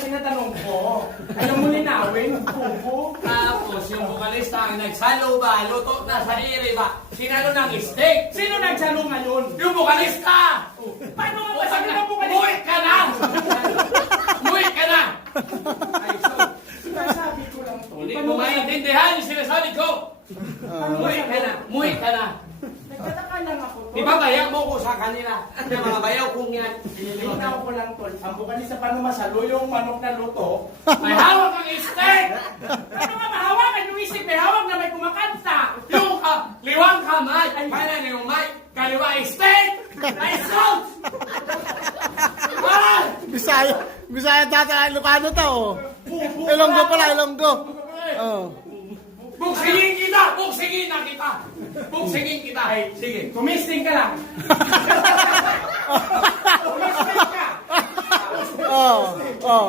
tinatanong ko. Alam mo linawin, buko. Tapos yung vocalista ang nagsalo ba, luto na sa ere ba, sinalo ng steak. Sino nagsalo ngayon? Yung vocalista! Paano mo masabi ng vocalista? Muwi ka na! Muwi ka na! Ay, so, sinasabi ko lang to. Hindi mo maintindihan yung sinasabi ko! Muwi ka na! Muwi ka na! Nagtataka lang ako to. Di ba bayaw mo ko sa kanila? Yung mga bayaw kong yan. Linaw ko lang tol. Ang vocalista paano masalo yung manok na luto? May hawak ang steak! Ano nga mahawakan yung isip? May hawak na may kumakanta. Yung liwang kamay! Kailan yung may kaliwa steak! Ay, salt! Ah! Bisaya tata, Ilocano to. Ilonggo pala, Ilonggo. Oh. Buksigin kita! Buksigin na kita! Buksigin kita! Ay, Sige. Tumisting ka lang. Tumisting ka. Oh. Oh.